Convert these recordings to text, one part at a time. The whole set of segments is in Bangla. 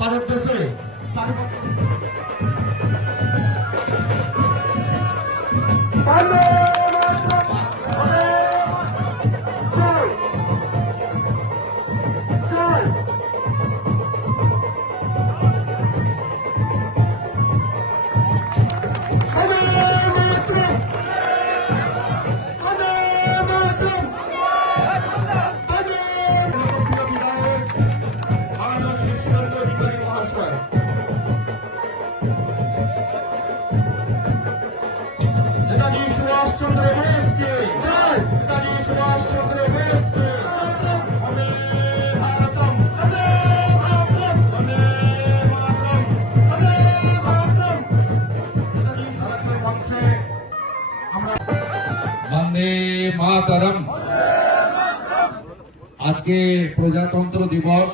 ভারত দেশে বন্দে মাতরম। আজকে প্রজাতন্ত্র দিবস।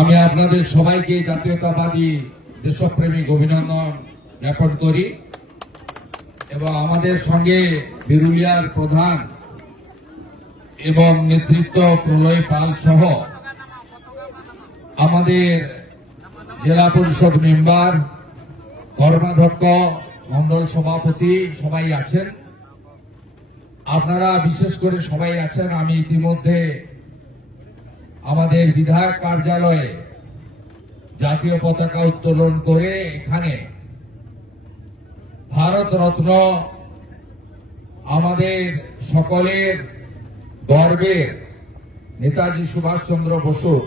আমি আপনাদের সবাইকে জাতীয়তাবাদী দেশপ্রেমিক অভিনন্দন জ্ঞাপন করি এবং আমাদের সঙ্গে বিরুলিয়ার প্রধান এবং নেতৃত্ব প্রলয় পাল সহ আমাদের জেলা পরিষদ মেম্বার, কর্মাধ্যক্ষ, মন্ডল সভাপতি সবাই আছেন। আপনারা বিশেষ করে সবাই আছেন। আমি ইতিমধ্যে আমাদের বিধায়ক কার্যালয়ে জাতীয় পতাকা উত্তোলন করে এখানে ভারত রত্ন আমাদের সকলের গর্বের নেতাজি সুভাষচন্দ্র বসুর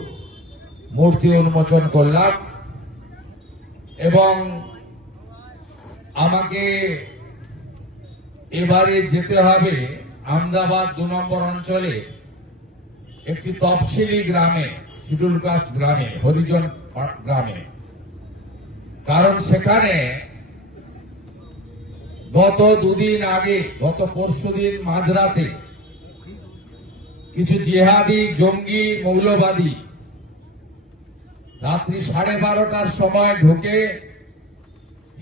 মূর্তি উন্মোচন করলাম এবং আমাকে এবারে যেতে হবে আহমেদাবাদ 2 নম্বর অঞ্চলে একটি তফসিলি গ্রামে, শিডিউল কাস্ট গ্রামে, হরিজন গ্রামে। কারণ সেখানে গত 2 দিন আগে, গত পরশুদিন মাঝরাতে কিছু জিহাদি, জঙ্গি, মৌলবাদী রাত্রি 12:30টার সময় ঢুকে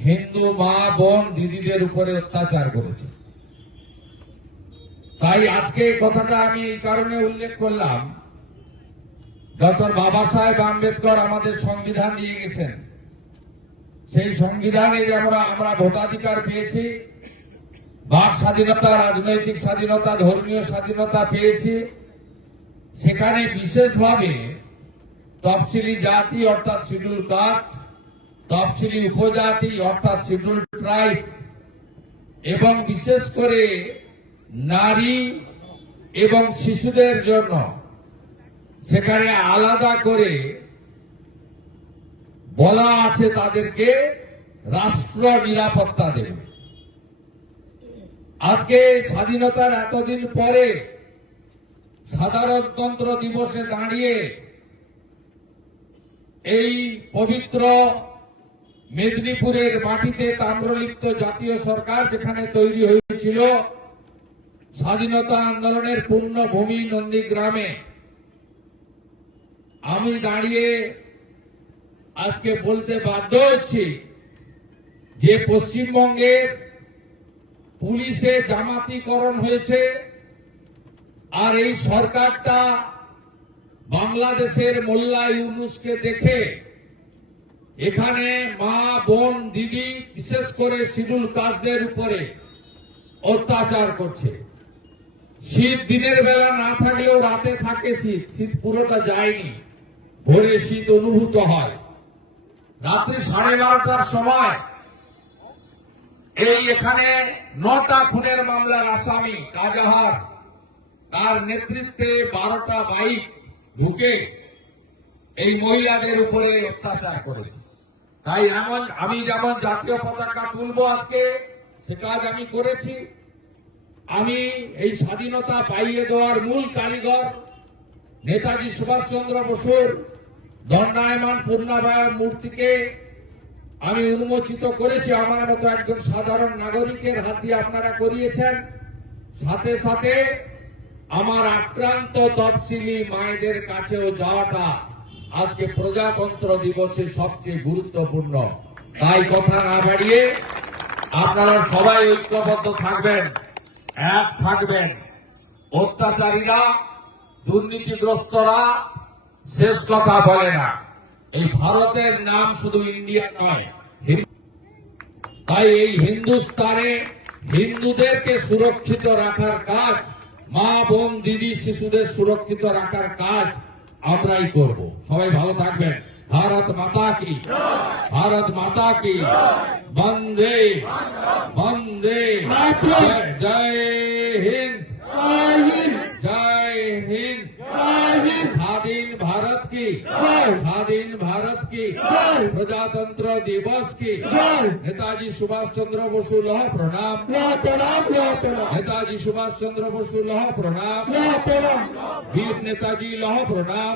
হিন্দু মা, বোন, দিদিদের উপরে অত্যাচার করেছে। তাই আজকে কথাটা আমি এই কারণে উল্লেখ করলাম, ডক্টর বাবা সাহেব আম্বেদকর আমাদের সংবিধান দিয়ে গেছেন। সেই সংবিধানে যে আমরা ভোটাধিকার পেয়েছি, বাক স্বাধীনতা, রাজনৈতিক স্বাধীনতা, ধর্মীয় স্বাধীনতা পেয়েছি, সেখানে বিশেষভাবে তফসিলি জাতি অর্থাৎ শিডিউল কাস্ট, তফসিলি উপজাতি অর্থাৎ শিডিউল ট্রাইব এবং বিশেষ করে নারী এবং শিশুদের জন্য সেখানে আলাদা করে বলা আছে তাদেরকে রাষ্ট্র নিরাপত্তা দেবে। আজকে স্বাধীনতার এতদিন পরে সাধারণতন্ত্র দিবসে দাঁড়িয়ে এই পবিত্র মেদিনীপুরের মাটিতে তাম্রলিপ্ত জাতীয় সরকার যেখানে তৈরি হয়েছিল, স্বাধীনতা আন্দোলনের পূর্ণভূমি নন্দীগ্রামে, আমি দাঁড়িয়ে আজকে বলতে বাধ্য হচ্ছি যে পশ্চিমবঙ্গের পুলিশে জামাতিকরণ হয়েছে আর এই সরকারটা বাংলাদেশের মোল্লা ইউনুসকে দেখে এখানে মা, বোন, দিদি, বিশেষ করে শিডিউল কাস্টদের উপরে অত্যাচার করছে। শীত দিনের বেলা না থাকলেও রাতে থাকে শীত, শীত পুরোটা যায়নি, ভোরে শীত অনুভূত হয়। রাত্রি 12:30টার সময় এই এখানে 9টা খুনের মামলার আসামি কাজাহার, তার নেতৃত্বে 12টা বাইক ঢুকে এই মহিলাদের উপরে অত্যাচার করেছে। তাই আমি যেমন জাতীয় পতাকা তুলবো আজকে, সে কাজ আমি করেছি, আমি এই স্বাধীনতা পাইয়ে দেওয়ার মূল কারিগর নেতাজি সুভাষচন্দ্র বসুর দণ্ডায়মান পূর্ণাবয়ব মূর্তিকে আমি উন্মোচিত করেছি। আমার মতো একজন সাধারণ নাগরিকের হাত দিয়ে আপনারা করিয়েছেন। সাথে সাথে আমার আক্রান্ত তফসিলি মায়েদের কাছেও যাওয়াটা আজকে প্রজাতন্ত্র দিবসে সবচেয়ে গুরুত্বপূর্ণ। তাই কথা না বাড়িয়ে আপনারা সবাই ঐক্যবদ্ধ থাকবেন, এক থাকবেন। অত্যাচারীরা, দুর্নীতিগ্রস্তরা শেষ কথা বলে না। এই ভারতের নাম শুধু ইন্ডিয়া নয়, তাই এই হিন্দুস্তানে হিন্দুদেরকে সুরক্ষিত রাখার কাজ, মা বোন দিদি শিশুদের সুরক্ষিত রাখার কাজ আমরাই করব। সবাই ভালো থাকবেন। ভারত মাতা কি, ভারত মাতা কি, বন্দে বন্দে, জয় হিন্দ, জয় হিন্দ। স্বাধীন ভারত কি, স্বাধীন ভারত কি, প্রজাতন্ত্র দিবস কি, নেতাজি সুভাষ চন্দ্র বসু লহ প্রণাম, নেতাজি সুভাষ চন্দ্র বসু লহ প্রণাম, বীর নেতাজি লহ প্রণাম।